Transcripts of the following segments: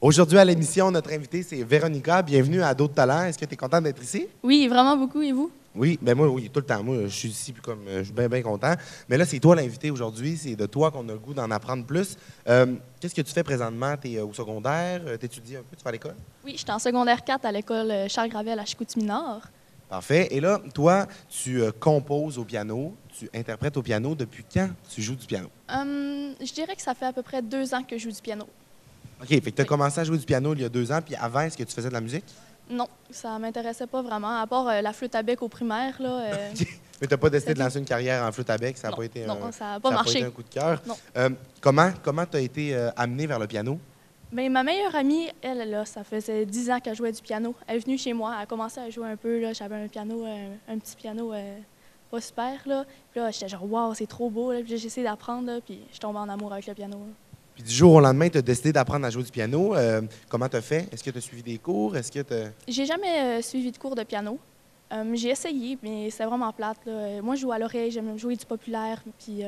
Aujourd'hui à l'émission, notre invitée, c'est Véronica. Bienvenue à D'autres Talents. Est-ce que tu es contente d'être ici? Oui, vraiment beaucoup. Et vous? Oui, ben moi, oui, tout le temps. Moi, je suis ici, puis comme je suis bien, bien content. Mais là, c'est toi l'invité aujourd'hui. C'est de toi qu'on a le goût d'en apprendre plus. Qu'est-ce que tu fais présentement? Tu es au secondaire? Tu étudies un peu? Tu vas à l'école? Oui, j'étais en secondaire 4 à l'école Charles Gravel à Chicoutimi-Nord. Parfait. Et là, toi, tu composes au piano, tu interprètes au piano. Depuis quand tu joues du piano? Je dirais que ça fait à peu près 2 ans que je joue du piano. OK, fait que tu as Oui. commencé à jouer du piano il y a 2 ans, puis avant, est-ce que tu faisais de la musique? Non, ça m'intéressait pas vraiment, à part la flûte à bec au primaire. Là, OK. Mais tu n'as pas décidé c'est de lancer une carrière en flûte à bec, ça n'a non, pas été non, ça n'a pas ça a pas été marché. un coup de cœur. Non. Comment tu as été amené vers le piano? Mais ma meilleure amie, elle, là, ça faisait 10 ans qu'elle jouait du piano. Elle est venue chez moi, elle a commencé à jouer un peu. Là, j'avais un piano, un petit piano pas super. Là. Puis là, j'étais genre, waouh, c'est trop beau. Là. Puis j'ai essayé d'apprendre, là, puis je tombais en amour avec le piano. Là. Puis du jour au lendemain, tu as décidé d'apprendre à jouer du piano. Comment tu as fait? Est-ce que tu as suivi des cours? Est-ce que tu J'ai jamais suivi de cours de piano. J'ai essayé, mais c'est vraiment plate. Là. Moi, je joue à l'oreille, j'aime jouer du populaire, puis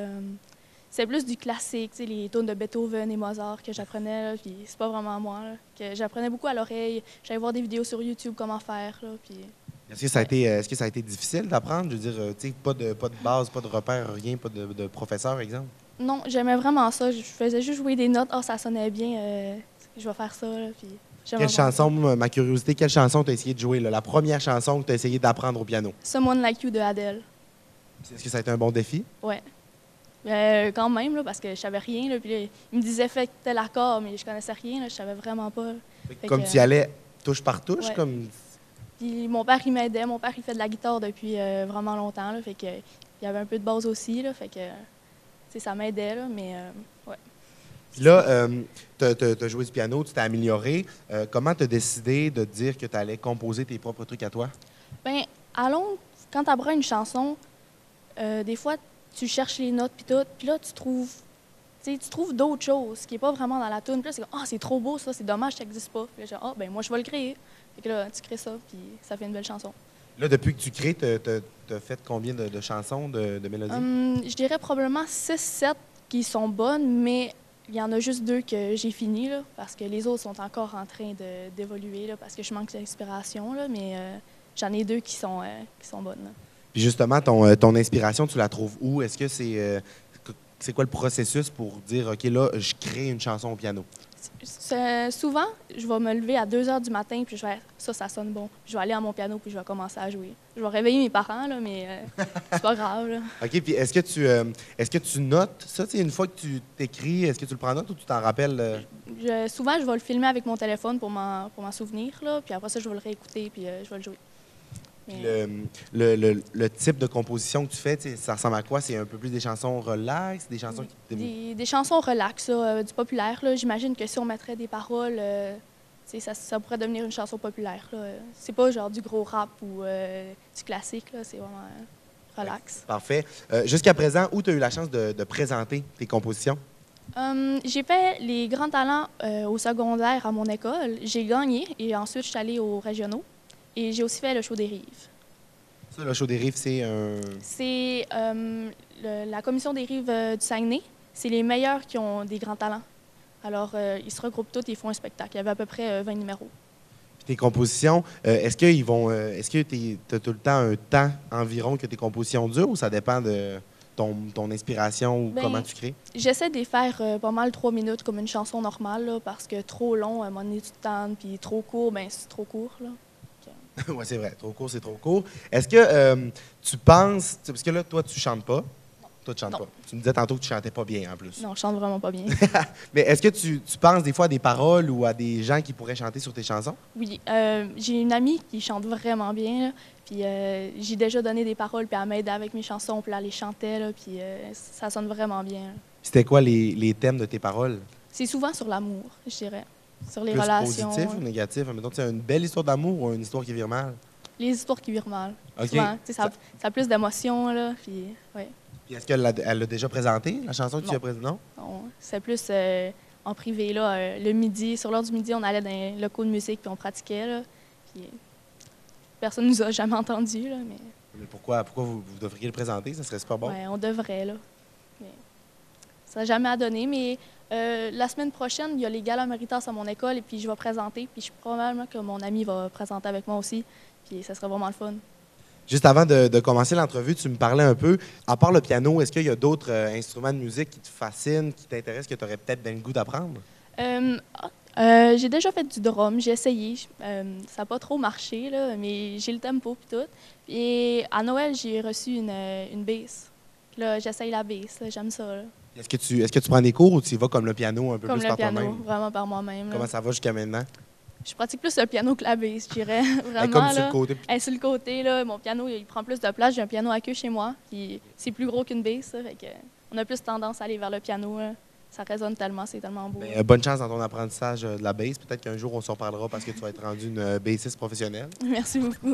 c'est plus du classique, tu sais, les tunes de Beethoven et Mozart que j'apprenais, là, puis c'est pas vraiment moi. Là, que j'apprenais beaucoup à l'oreille, j'allais voir des vidéos sur YouTube comment faire, là, puis est-ce que ça a été est-ce que ça a été difficile d'apprendre? Je veux dire, tu sais, pas de base, pas de repère, rien, pas de professeur, exemple. non, j'aimais vraiment ça. Je faisais juste jouer des notes, oh, ça sonnait bien, je vais faire ça, là, puis j'aimais Quelle vraiment ça. chanson, ma curiosité, quelle chanson tu as essayé de jouer? Là? La première chanson que tu as essayé d'apprendre au piano. Someone Like You de Adele. Est-ce que ça a été un bon défi? Ouais. Quand même, là, parce que je savais rien. Là, puis là, il me disait fait tel accord, mais je connaissais rien. Là, je savais vraiment pas. Fait Comme que, tu y allais touche par touche, ouais. comme... Puis mon père, il m'aidait. Mon père, il fait de la guitare depuis vraiment longtemps. Là, fait que, il y avait un peu de base aussi. Là, fait que, tu sais, ça m'aidait. Là, mais ouais. Puis là, tu as joué du piano, tu t'es amélioré. Comment tu as décidé de te dire que tu allais composer tes propres trucs à toi? Bien, allons, quand tu apprends une chanson, des fois, tu cherches les notes puis tout. Puis là, tu trouves d'autres choses qui n'est pas vraiment dans la tune. Puis là, c'est comme, ah, c'est trop beau ça, c'est dommage que ça n'existe pas. Puis là, genre, ah, ben moi, je vais le créer. Fait que là, tu crées ça, puis ça fait une belle chanson. Là, depuis que tu crées, tu as fait combien de chansons, de mélodies? Je dirais probablement 6-7 qui sont bonnes, mais il y en a juste 2 que j'ai fini, là, parce que les autres sont encore en train d'évoluer, là, parce que je manque d'inspiration, là, mais j'en ai 2 qui sont bonnes. Là. Puis justement, ton inspiration, tu la trouves où? Est-ce que c'est quoi le processus pour dire, OK, là, je crée une chanson au piano? Souvent, je vais me lever à 2 heures du matin, puis je vais ça sonne bon. Je vais aller à mon piano, puis je vais commencer à jouer. Je vais réveiller mes parents, là, mais c'est pas grave. Là. OK, puis est-ce que tu notes ça? Tu sais, une fois que tu t'écris, est-ce que tu le prends en note ou tu t'en rappelles? Souvent, je vais le filmer avec mon téléphone pour m'en souvenir, là, puis après ça, je vais le réécouter, puis je vais le jouer. Puis le type de composition que tu fais, tu sais, ça ressemble à quoi? C'est un peu plus des chansons relax, des chansons qui... Des chansons relax, ça, du populaire. Là. J'imagine que si on mettrait des paroles, ça pourrait devenir une chanson populaire. Là. C'est pas genre du gros rap ou du classique, là. C'est vraiment relax. Parfait. Jusqu'à présent, où tu as eu la chance de présenter tes compositions? J'ai fait les grands talents au secondaire à mon école. J'ai gagné et ensuite je suis allée aux régionaux. Et j'ai aussi fait le show des rives. Ça, le show des rives, c'est un... C'est la commission des rives du Saguenay. C'est les meilleurs qui ont des grands talents. Alors, ils se regroupent tous et ils font un spectacle. Il y avait à peu près 20 numéros. Puis tes compositions, est-ce que tu as tout le temps un temps environ que tes compositions durent ou ça dépend de ton inspiration ou Ben, comment tu crées? J'essaie de les faire pas mal 3 minutes comme une chanson normale, là, parce que trop long, à un moment donné, tu te tentes, puis trop court, ben c'est trop court. Là. Oui, c'est vrai. Trop court, c'est trop court. Est-ce que tu penses... Parce que là, toi, tu chantes pas. Toi, tu chantes pas. Tu me disais tantôt que tu chantais pas bien, en plus. Non, je chante vraiment pas bien. Mais est-ce que tu penses des fois à des paroles ou à des gens qui pourraient chanter sur tes chansons? Oui, j'ai une amie qui chante vraiment bien, là, puis j'ai déjà donné des paroles, puis elle m'aidait avec mes chansons, puis elle les chantait, là, puis ça sonne vraiment bien. Là. C'était quoi les thèmes de tes paroles? C'est souvent sur l'amour, je dirais. Sur les Plus relations. positif ou négatif? Mettons, c'est une belle histoire d'amour ou une histoire qui vire mal? Les histoires qui virent mal. OK. Souvent, ça a plus d'émotions, là, puis ouais. Puis est-ce qu'elle l'a déjà présentée, la chanson que tu as présentée? Non? C'est plus en privé, là, le midi. Sur l'heure du midi, on allait dans les locaux de musique, puis on pratiquait, là. Puis personne ne nous a jamais entendus, là, mais... Mais pourquoi vous devriez le présenter? Ça serait super bon. Ouais, on devrait, là. Mais ça n'a jamais à donner, mais la semaine prochaine, il y a les galas Méritas à mon école et puis je vais présenter. Puis je probablement que mon ami va présenter avec moi aussi. Puis ça sera vraiment le fun. Juste avant de commencer l'entrevue, tu me parlais un peu, à part le piano, est-ce qu'il y a d'autres instruments de musique qui te fascinent, qui t'intéressent, que tu aurais peut-être bien le goût d'apprendre? J'ai déjà fait du drum, j'ai essayé. Ça n'a pas trop marché, là, mais j'ai le tempo et tout. Et à Noël, j'ai reçu une bass. Puis là, j'essaye la bass, là, j'aime ça. Là. Est-ce que tu prends des cours ou tu y vas comme le piano un peu Comme plus le par piano, toi-même? vraiment par moi-même. Là. Comment ça va jusqu'à maintenant? Je pratique plus le piano que la bass, je dirais. Vraiment, Comme sur là. le côté. Sur le côté, là, mon piano, il prend plus de place. J'ai un piano à queue chez moi, puis c'est plus gros qu'une bass. Ça, fait que on a plus tendance à aller vers le piano. Là. Ça résonne tellement, c'est tellement beau. Ben, bonne chance dans ton apprentissage de la bass. Peut-être qu'un jour, on s'en parlera parce que tu vas être rendu une bassiste professionnelle. Merci beaucoup.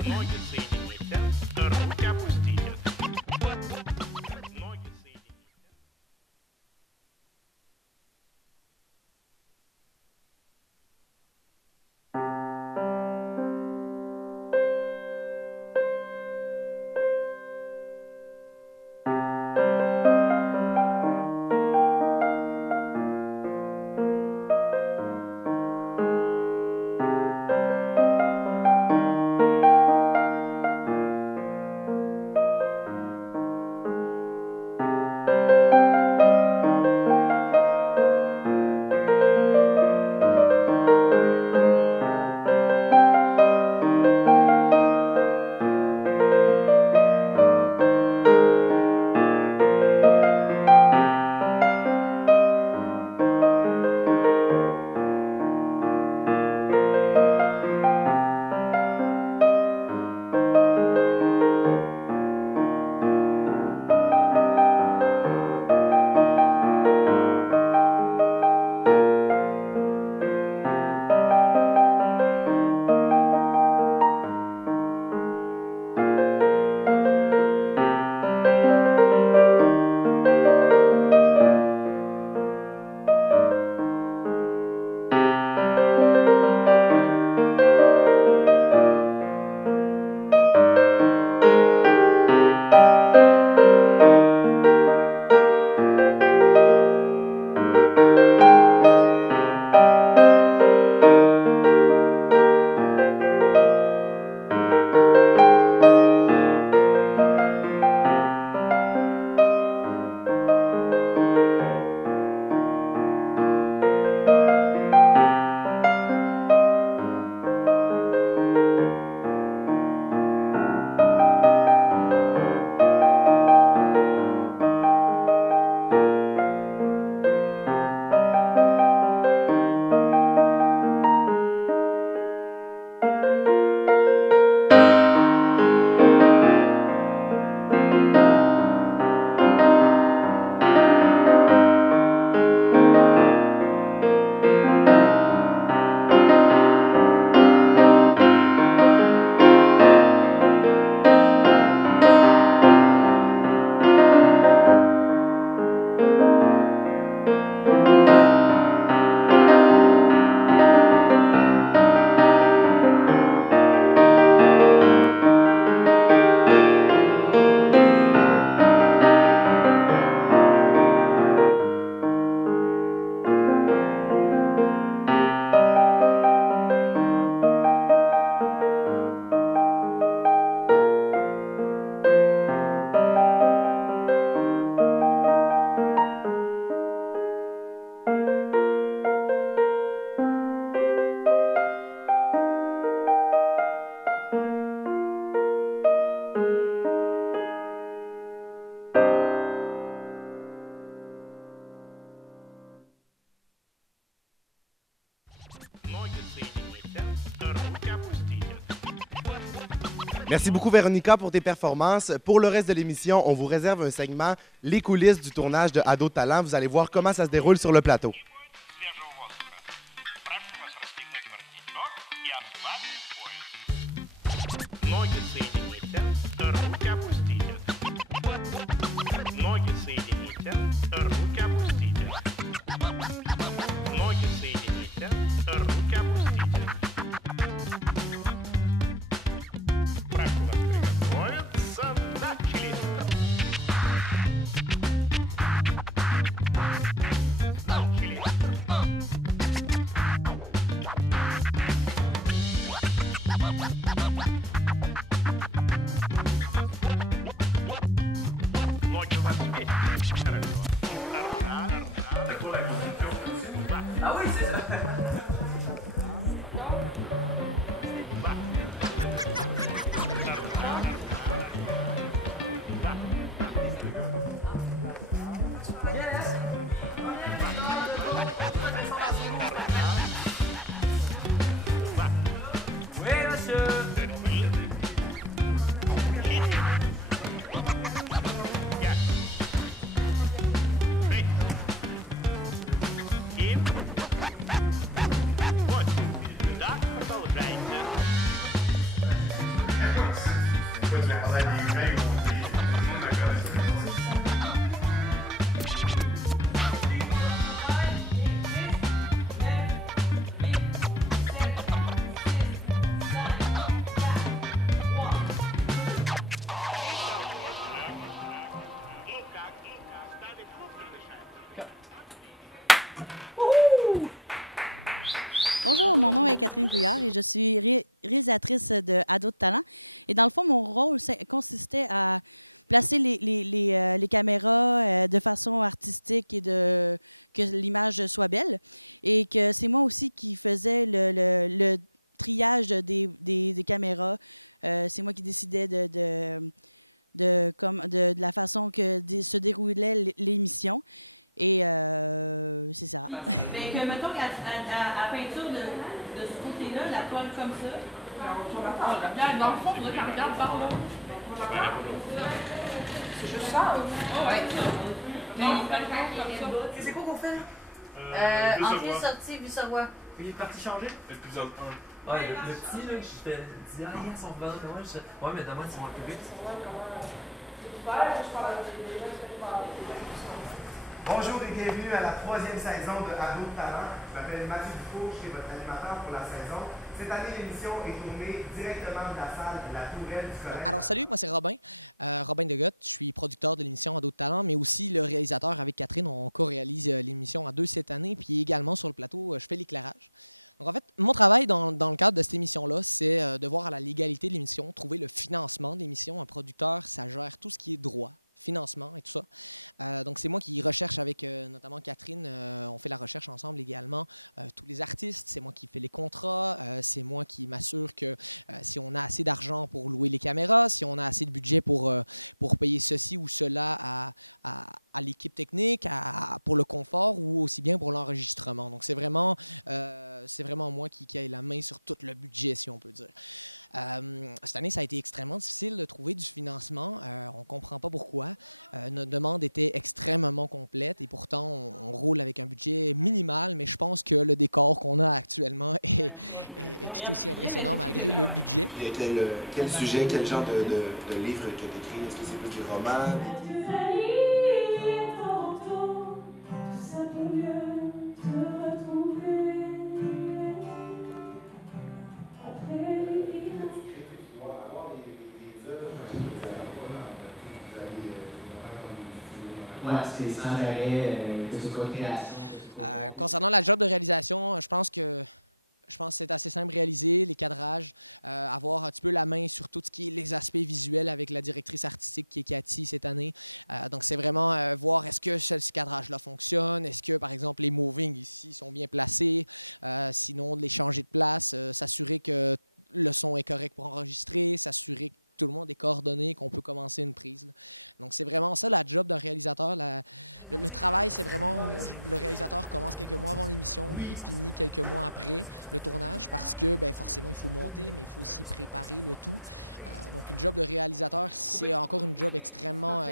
Merci beaucoup, Véronica, pour tes performances. Pour le reste de l'émission, on vous réserve un segment Les coulisses du tournage de Ado Talent. Vous allez voir comment ça se déroule sur le plateau. Ah oui, c'est ça. Oui, monsieur. Bonjour, mon nom est Catherine Couillard et je suis réalisatrice de Ados de talent. Et dans le fond, mon rôle consistait à placer les caméras de façon artistique et que l'image soit belle. Et que c'est moi aussi qui faisais le triage des caméras. C'est moi qui décidais de la façon que se déroulait l'émission. Et c'est ça. Mais que, mettons, à peinture de ce côté-là, la toile comme ça. Regarde, dans le fond, faudrait qu'on regarde par là. C'est juste ça? Ouais. C'est quoi qu'on fait là? Entrée, sortie, vue sur voie. Il est parti changer? L'épisode 1. Ouais, le petit, là, je te dis, ah, yes, on va dans ouais, mais demain, c'est moins le public. Bonjour et bienvenue à la 3e saison de Ados de talent. Je m'appelle Mathieu Dufault, je suis votre animateur pour la saison. Cette année, l'émission est tournée directement de la salle de la Tourelle du Collège. Alors salut, moi c'est Robin, Robin Degotte. Je suis producteur de l'émission Ados de talent, mais aussi le réalisateur avec Catherine. On co-réalise l'émission à 2 cette année, puis également sur le plateau, je fais l'éclairage. Donc en fait, mon travail dans le cadre de cette émission-là, c'est de voir à la légalité de l'émission, trouver le financement de l'émission. Un producteur, ça gère tout ce qui est droit, financement et tout ça. Donc, c'est moi qui recherche avec notamment Catherine. On fait la recherche ensemble également. Tous les artistes, c'est moi qui fais les contrats. C'est moi qui m'assure que si on a assez d'argent pour louer les caméras, si on a assez de budget pour payer ceci ou cela à l'équipe technique, pour le confort ou aussi bien pour l'enregistrement. Donc, c'est vraiment moi qui ai la main sur tout le budget, si on peut dire. Cette année, ça a été extrêmement difficile de trouver du financement. On ne comprend pas pourquoi. Notre demande était extrêmement complète et pourtant, on roule avec un budget minimal, mais je pense que le décor qu'on a actuellement est tout aussi impressionnant malgré le budget. Quel sujet, quel genre de livre que tu écris? Est-ce que c'est plus du roman? Voilà, c'est sans arrêt, que ce soit création. Concernant la job de réalisation, je pense que c'est assez simple réaliser, les cadrages, avoir un petit peu la main sur tout ce qui est les aspects visuels avec la directrice artistique qui est Cathy cette année. Donc, c'est vraiment voir est-ce que ce cadrage-là fonctionne, est-ce que, par exemple, les movings ici sont bien placés, sinon de les changer de place, s'assurer que le son est correct pour enregistrer, s'assurer que tout le monde est coordonné, qu'on peut commencer une prise. Là. Donc, c'est vraiment ça, la job d'un réalisateur. Le travail, c'est vraiment... Le réalisateur commence quelques mois avant l'émission, puis finit quelques mois après le tournage, parce que, bien, forcément, il faut monter, mais il faut aussi préparer le tout. Donc, une job de réalisateur, c'est encore une job extrêmement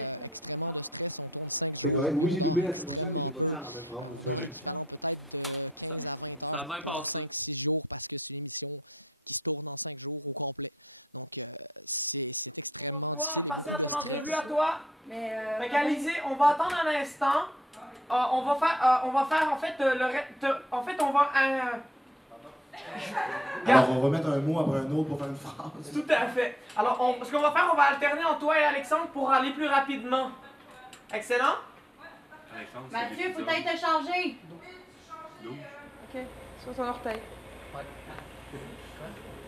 de stress. On tourne 5 jours, on dort extrêmement peu. On dort l'équivalent peut-être de 15 à 20 heures pour 5-6 jours, parce que c'est une émission qui se tourne en 5 jours au complet. Donc, c'est extrêmement difficile et beaucoup de stress. À toi. Fait qu'Alizé, on va attendre un instant. On va faire en fait on va... Alors, on va mettre un mot après un autre pour faire une phrase. Tout à fait. Alors, ce qu'on va faire, on va alterner entre toi et Alexandre pour aller plus rapidement. Excellent. Alexandre, Mathieu, faut peut-être te changer. OK. Sur ton orteil. Ouais.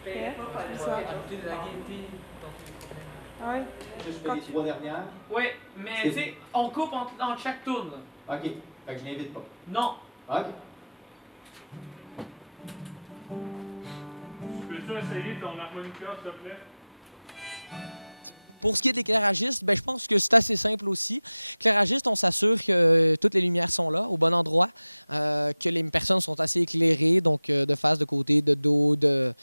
Okay. Ajouter de la gaieté. Ouais. Je fais les 3 dernières. Oui, mais tu sais, on coupe entre chaque tourne. OK. Fait que je n'invite pas. Non. OK. Peux-tu essayer ton harmonica, s'il te plaît? Pour ce qui est de l'éclairagiste, ben, je pense que c'est assez simple aussi. L'éclairagiste, on s'assure que toutes les lumières sont là, au bon endroit, que les personnes sont assez éclairées, donc de face, de côté, de dos, de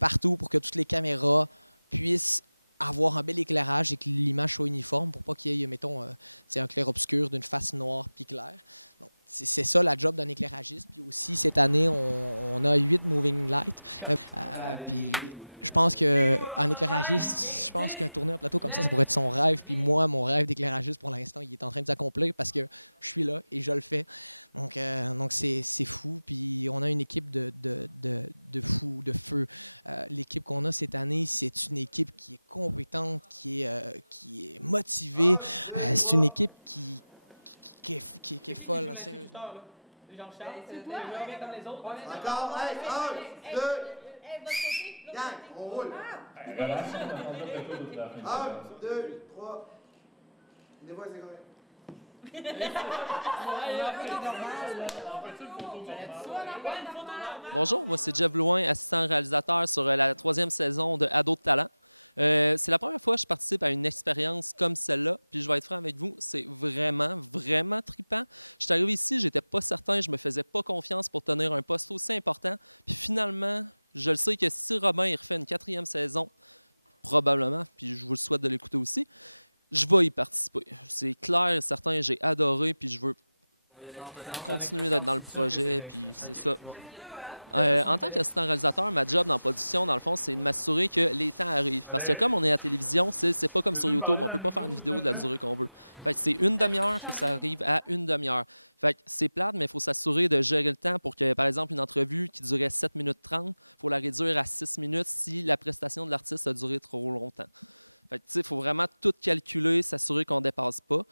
partout, pour que toutes les caméras puissent avoir un bel éclairage et que l'image soit uniforme pour pas qu'il y ait, mettons, un clair-obscur d'une face noire puis claire. Donc, c'est ça la job d'un éclairagiste. Puis aussi, cette année, on a 8 moving lights. Puis je pense qu'un éclairagiste, je pense qu'un tournée en plateau comme ça pourrait être son rêve. Puis moi, mon rêve d'éclairagiste, pour l'instant, il est en train de s'accomplir parce que je suis là et je le fais. Donc c'est fou. Puis on a une équipe de fous, de feu. L'équipe qu'on a cette année, c'est une équipe qui est compétente, qui est motivée. C'est une équipe qui est folle, là, sérieusement. Encore, hey, 1, 2, gang, on roule. 1, 2, 3. Des fois, c'est correct. Bonjour, moi c'est Jeff Blouin, assistant réalisateur sur la 3e saison de Ados de talent. C'est la première fois que je participe à une expérience comme celle-là, puis je vais être franc avec vous, c'est vraiment, vraiment trippant. Je suis arrivé ici, j'étais pas certain, je me faisais pas confiance pour tenir un poste aussi important, puis finalement, je le sais que si Robin il refait une 4e saison, probablement, puis je vous le souhaite de l'écouter aussi, je vais y participer. C'est clair et certain, j'ai adoré, puis je veux continuer d'être dans le projet, puis c'est ça. En tant qu'assistant réalisateur, ma job dans la production, dans le fond, c'est de m'assurer que les temps arrivent. Parce que comme on est à la télévision, c'est pas comme sur YouTube, on peut pas faire une vidéo de la durée qu'on veut. Fait que c'est une demi-heure, il faut que ça arrive à une demi-heure. Fait que c'est plate, mais il faut s'assurer de gérer le temps pour que, par exemple, une entrevue qui durait 7 minutes 30, il faut la réduire à 6 minutes si la prestation de l'artiste a duré trop longtemps. Fait que, il faut vraiment tout calculer, s'assurer qu'on ne dépasse pas.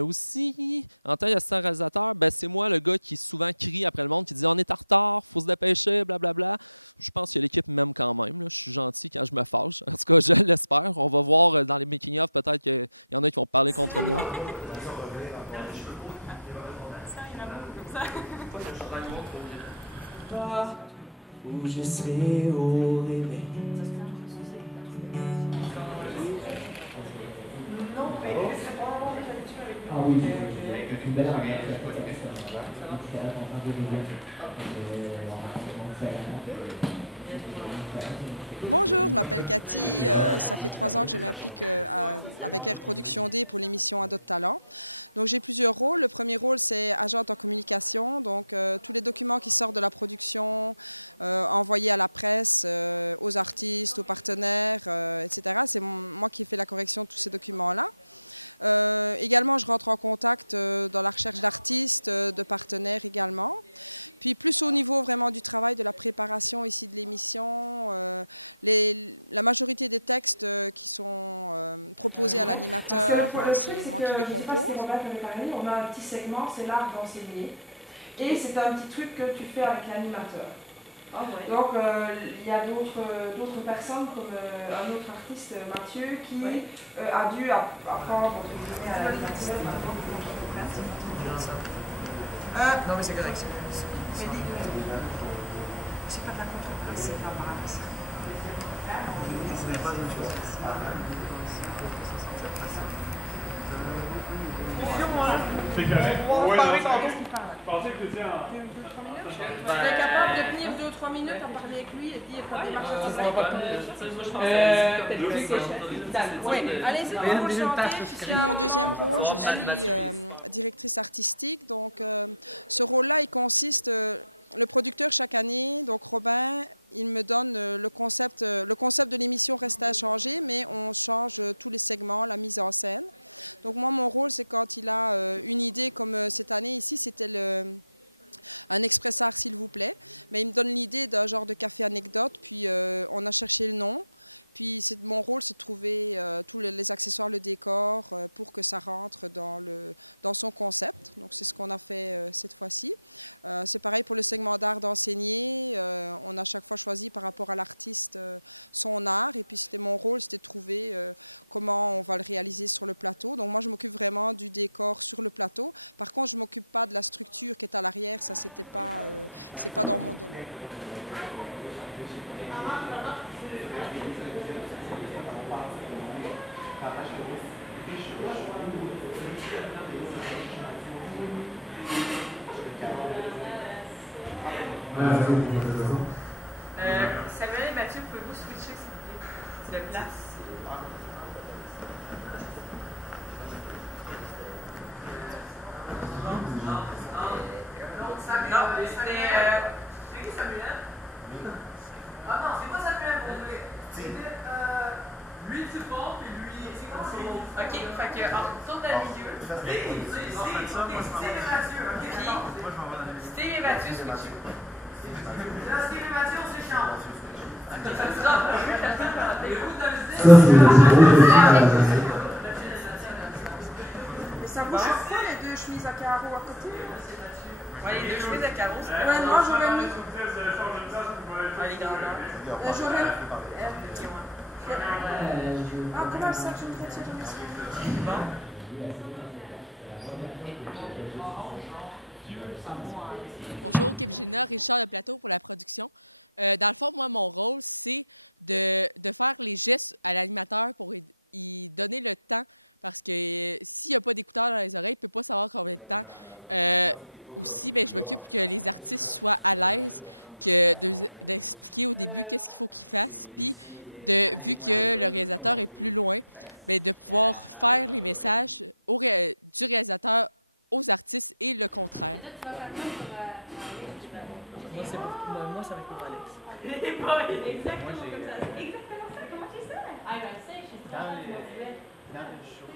Aussi, en tant qu'assistant réalisateur, ben, c'est moi le gars qui souvent crie après le monde, qui dit « on est en retard, il faut se dépêcher, blablabla ». Je pense que l'équipe m'aime quand même. Là. Je suis gentil quand je me fâche. En tout cas, je l'espère. On va voir dans les making-of, peut-être qu'il y en a qui vont parler contre moi. Où je serai au réveil. Ah oui, C'est une belle ambiance. Bonjour, je m'appelle Cathy. Ça fait 3 ans que je m'implique avec Air Production D pour l'émission Ados de talent. Donc j'ai plusieurs rôles. Le premier rôle, c'est agente en communication. Donc tous les documents qui sortent de la production, envoyés à la presse, aux artistes, aux partenaires, etc. C'est moi qui ai fait la correction de tous ces documents-là. Également, je rentre en contact dans la recherche d'artistes, de partenaires également. Puis plus au niveau vraiment du travail, de la préparation ici de l'émission, la majorité des textes qui sont proposés à l'animateur, c'est moi qui les compose. On a un petit segment, c'est l'art d'enseigner. Et c'est un petit truc que tu fais avec l'animateur. Donc il y a d'autres personnes comme un autre artiste, Mathieu, qui a dû apprendre à l'animateur. Non mais c'est correct. C'est pas de la contreplace, c'est pas grave. Ce n'est pas une chose. C'est correct? On va parler tantôt. Je pensais que tu étais en... Tu es capable de tenir 2-3 minutes à parler avec lui et dire pas des marches à Mon deuxième rôle, je suis directrice artistique. Donc, ce rôle-là, il consiste... le producteur, chaque année, donc Robin, il me donne le concept de l'émission reste à changer, mais on change tous les segments, la mise en scène. Donc moi, mon rôle, c'est quand il a une idée, comme cette année ici, c'était un expressar, s'il vous plaît. Mais il me donne l'idée d'un genre de café anecdote, puis on a cherché le nom. Puis mon rôle, c'est de trouver tous les accessoires, le décor, pour que ça rentre dans son concept. Donc c'est ce qu'on a fait cette fois-ci. C'est pareil pour le segment d'art d'enseigner. On a chaque fois choisi par rapport à l'artiste son art. Et puis c'était mon rôle, c'était de trouver comment on va le réaliser sur le plateau. Donc moi, je m'occupe vraiment du décor sur le plateau. Par contre, je ne m'occupe pas de la structure qui est à l'arrière. Ça, c'est pas dans mon domaine. Samuel et Mathieu, pouvez-vous switcher s'il vous plaît de place? Non, c'est qui Samuel? Ah non, c'est pas Samuel, on dirait. Lui tu portes et lui c'est comme si. Ok, fait que tourne dans le milieu. Steve et Mathieu, ok? Steve et Mathieu switcher. Là, Steve et Mathieu, on s'échange. Mais ça vous choque pas les deux chemises à carreaux à côté? Ouais, les deux chemises à carreaux, c'est pas ouais, moi j'aurais mis. Ouais, les grandeurs. J'aurais. Ah, comment ça, tu me retires de mes cheveux? Bonjour, Kébgina, Richard Le Plateau pour la production. Dans le fond, moi, mon rôle, c'est de faire les gestes à l'animateur pour y donner le temps. Parce que s'il n'y a pas d'écouteurs dans les oreilles, il ne peut pas savoir combien de temps. Aussi, bien, je m'occupe que les artistes soient à l'aise, d'expliquer au début qu'est-ce qu'il faut qu'ils fassent. Puis, vu que le réalisateur est plus loin, bien, de pouvoir faire les messages du réalisateur aux artistes et le contraire. Moi, ça va être pour Alex. Exactement comme ça. Exactement ça. Comment tu sais? Ah, ben, tu sais, je suis dans le show.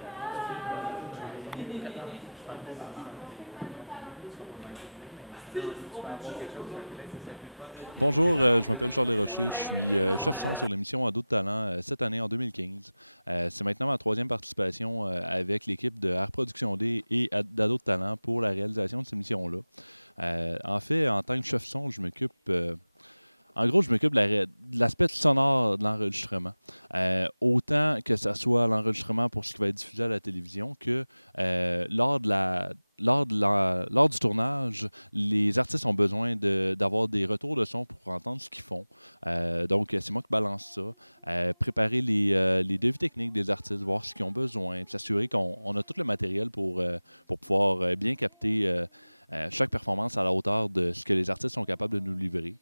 Bonjour, je m'appelle Charles Desrochers, je suis chef son sur l'émission Ados de talent cette année en 2015. C'est maintenant ma 3e participation avec l'équipe de Art Production D et d'Ados de talent pour la réalisation de cette émission-là. En fait, en tant que chef son, je m'occupe de l'aspect sonore de l'enregistrement. Autant que ce soit l'enregistrement pour ce qui va être diffusé à la télévision que lors du tournage, les artistes ont besoin d'avoir des retours de son pour entendre ce qu'ils font. Donc, c'est moi qui balance ça. Préparer les devis techniques des artistes, voir ce qu'ils ont besoin, puis s'assurer qu'on a tout le matériel pour pouvoir bien capter chaque performance à la hauteur de ce que les artistes sont capables de nous livrer.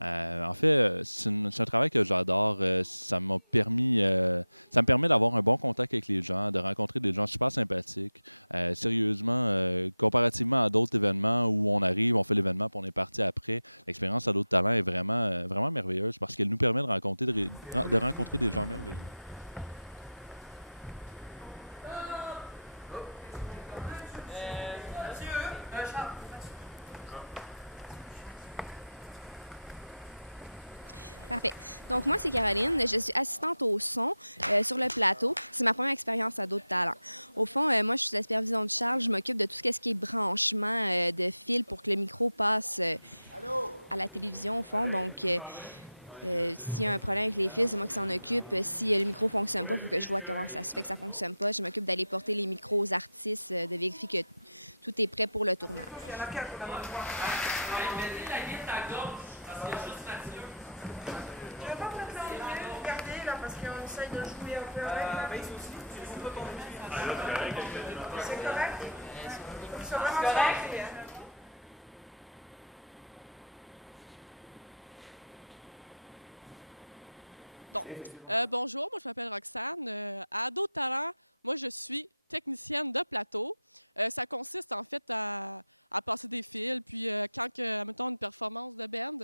En fait, c'est un travail que j'adore. Ça me permet d'avoir un bon contact avec les gens, de rencontrer des gens super sympathiques. Sérieusement, comparativement à d'autres événements où on arrive, on fait l'événement puis on est parti après, l'expérience à d'autres talents est vraiment, vraiment merveilleuse parce qu'elle nous permet de rencontrer des gens merveilleux. Parfait. Donc, moi, c'est Caroline. Je suis assistante au son sur le plateau. C'est ma première expérience à d'autres talents. Au fond, moi, je suis la supervision de Charles. Je m'occupe de tout ce qui est branchement de fil pour que le micro passe à la télévision, au fond. Donc, s'il y a un problème avec les fils, c'est moi qui s'en occupe. Si le micro ne fonctionne pas, il faut que je vois comment ça se fait que ça ne fonctionne pas. Je m'occupe d'aller porter les micros aux artistes, de vérifier que tout est prêt pour le tournage. Parce qu'on essaye de jouer un peu avec. C'est correct? C'est vraiment correct. Donc, bonjour, moi je m'appelle Roxane. À Ados de talent, moi je suis technicienne de plateau. Ça consiste en fait à passer des fils, puis quand, mettons, une performance de band.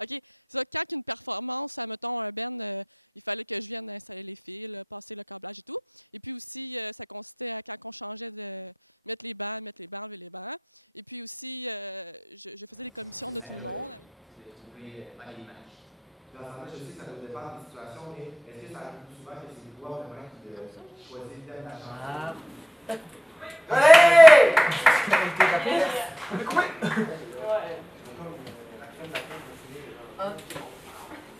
OK. Ça, quand une performance, mettons un band, il fallait que je vienne installer les fils, passer le câblage et tout. Et puis aussi, ça consistait à quand on changeait de mettre les bancs, enlever les bancs. Et puis aussi, je faisais les commissions de tout le monde. présentement, je sais que ça doit dépendre des situations, mais est-ce que ça arrive souvent que c'est toi vraiment qui choisis telle la chanson? Hey!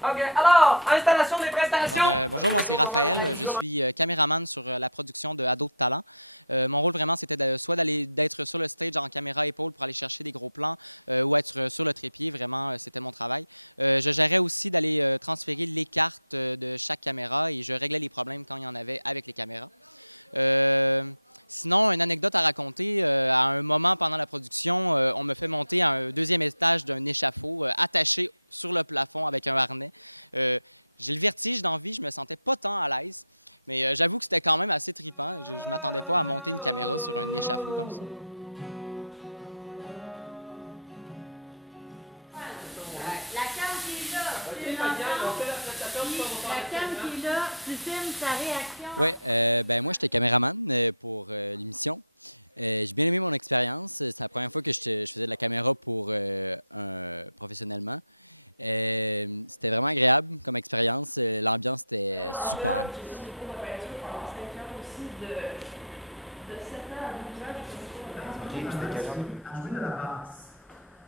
OK, alors, installation des prestations. Bonjour, moi c'est Raphaël. Je suis caméraman sur la production de Ados de talent. Mon rôle vraiment, c'était d'être sur le stage en caméra épaule pour aller chercher des gros plans ou être sur le trépied. Vraiment, c'était mon travail. Je gérais aussi d'aller transférer les cartes de chaque caméra et je réglais les problèmes quand il y en avait avec les caméras. Sinon, une anecdote à raconter, à un moment pendant la production, on me fait monter à un deuxième étage d'un échafaud attaché sur le plafond avec un harnais. J'ai le vertige d'envie, je me sentais pas tant à l'aise, mais j'avoue que c'était quand même assez trippant. Je ne m'attendais pas à monter une caméra sur un échafaud comme ça. La cam qui est là, c'est l'enfant. La cam qui est là, tu filmes sa réaction. Oui, ben moi, j'étais caméraman pour l'émission. J'ai bien aimé mon expérience. C'est la première fois que je faisais de la caméra pour professionnellement. C'était vraiment agréable comme expérience. L'ambiance était super. À jouer de la basse.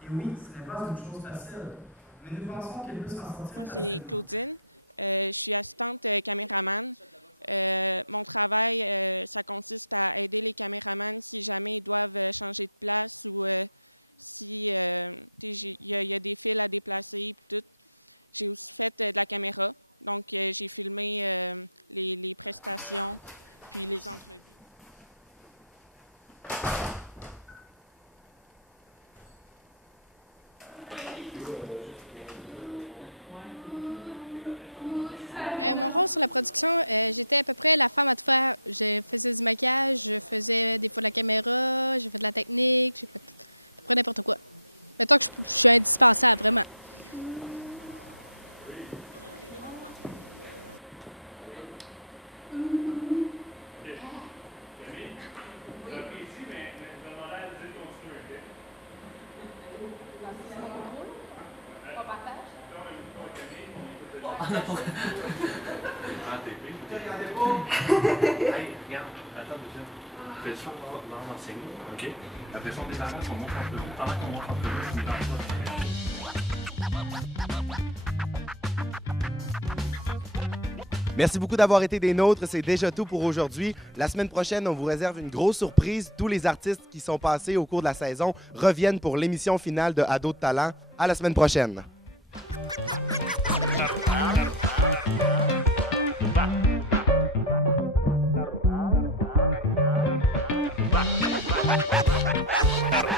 Et oui, ce n'est pas une chose facile, mais nous pensons qu'elle peut s'en sortir. Moi, c'est Claudine. Je suis assistante caméraman. Mon travail, ça consiste à aider les caméramans si jamais ils doivent changer de place ou si il y a des fils à déplacer. Tout. J'ai aussi fait de la caméra. Donc, j'ai filmé les prestations puis les entrevues. Mon rôle sur la production, j'étais à peu près la femme à tout faire. Je faisais du maquillage, je faisais des fois de la caméra, j'ai fait de la technique, j'ai fait à peu près n'importe quoi. Mettons que je suis indispensable, vraiment. Hey, regarde, attends déjà. Fais ça dans l'enseignement, OK? Après ça, on démarre, on monte entre vous. Pendant qu'on monte entre vous, je me lance pas. Merci beaucoup d'avoir été des nôtres. C'est déjà tout pour aujourd'hui. La semaine prochaine, on vous réserve une grosse surprise. Tous les artistes qui sont passés au cours de la saison reviennent pour l'émission finale de Ados de talent. À la semaine prochaine. Bye.